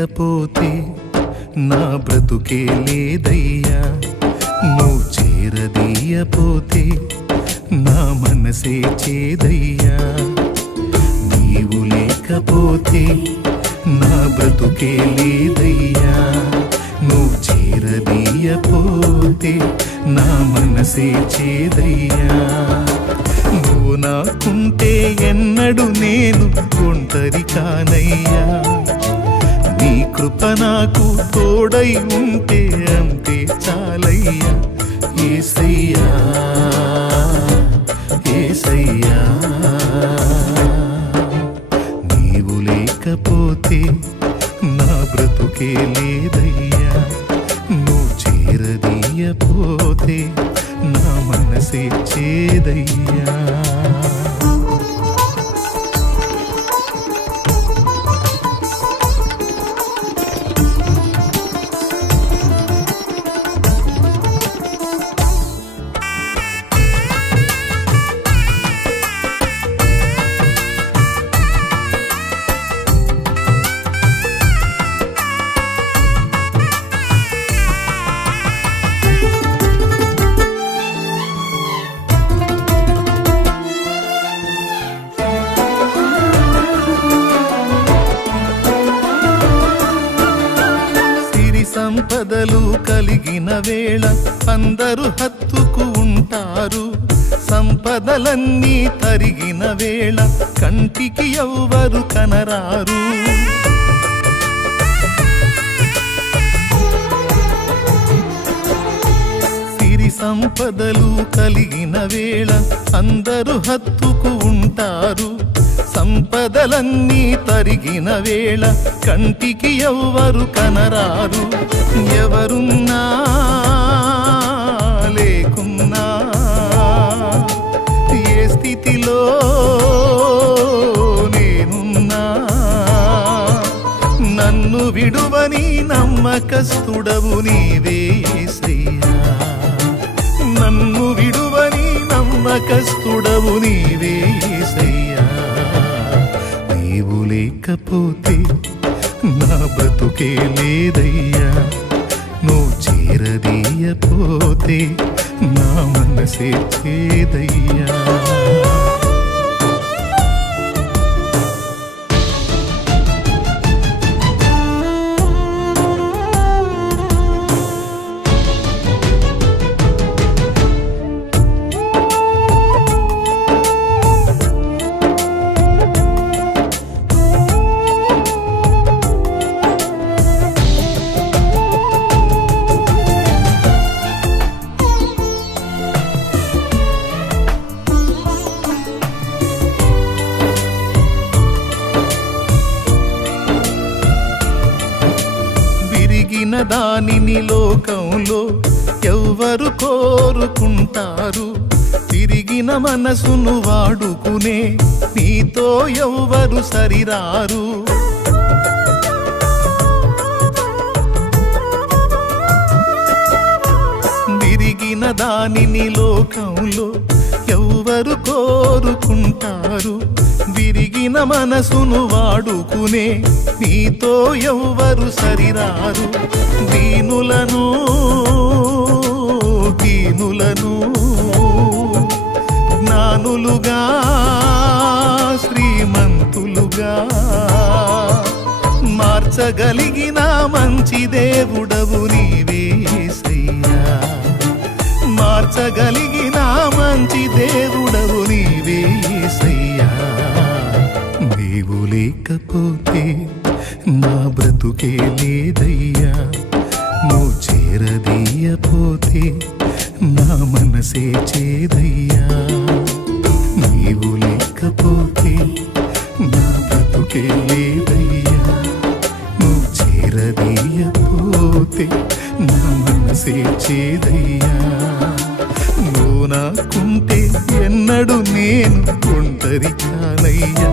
లేకపోతే నా బ్రతుకే లేదయ్యా, నువ్వు చేరదీయపోతే నా మనసే చేదయ్యా. నీవు లేకపోతే నా బ్రతుకే లేదయ్యా, నువ్వు చేరదీయపోతే నా మనసే చేదయ్యా. నువ్వు నాకుంటే ఎన్నడు నేను ఒంటరి కానయ్యా, నీ కృప నాకు తోడై ఉంటే అంతే చాలయ్యా. యేసయ్యా యేసయ్యా, నీవు లేకపోతే నా బ్రతుకే లేదయ్యా, నువ్వు చేరదీయపోతే నా మనసే చేదయ్యా. సంపదలు కలిగిన వేళ అందరూ హత్తుకు ఉంటారు, సంపదలన్నీ తరిగిన వేళ కంటికి ఎవ్వరు కనరారు. సిరి సంపదలు కలిగిన వేళ అందరూ హత్తుకు ఉంటారు, సంపదలన్నీ తరిగిన వేళ కంటికి ఎవ్వరు కనరారు. ఎవరున్నా లేకున్నా ఏ స్థితిలో నేనున్నా నన్ను విడువని నమ్మకస్తుడవు నీవే యేసయ్యా, నన్ను విడువని నమ్మకస్తుడవు నీవే యేసయ్యా. నీవు లేకపోతే నా బ్రతుకే లేదయ్యా, నువ్వు చేరదీయపోతే నా మనసే చేదయ్యా. దానిని లోకంలో ఎవ్వరు కోరుకుంటారు, తిరిగిన మనసును వాడుకునే నీతో ఎవ్వరు సరిరారు. తిరిగిన దానిని లోకంలో ఎవ్వరు కోరుకుంటారు, విరిగిన మనసును వాడుకునే నీతో ఎవ్వరు సరిరారు. దీనులను దీనులను జ్ఞానులుగా శ్రీమంతులుగా మార్చగలిగిన మంచి దేవుడవు నీవే యేసయ్యా, మార్చగలిగిన మంచి దేవుడవు నీవే యేసయ్యా. నీవు లేకపోతే నా బ్రతుకే లేదయ్యా, నువ్వు చేరదీయపోతే నా మనసే చేదయ్యా. నీవు లేకపోతే నా బ్రతుకే లేదయ్యా, నువ్వు చేరదీయపోతే నా మనసే చేదయ్యా. నువ్వు నాకుంటే ఎన్నడు నేను ఒంటరి కానయ్యా,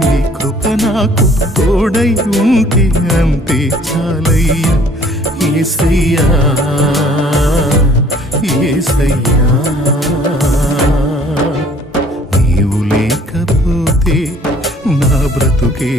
నీ కృప నాకు తోడై ఉంటే అంతే చాలయ్యా. యేసయ్యా యేసయ్యా, నీవు లేకపోతే నా బ్రతుకే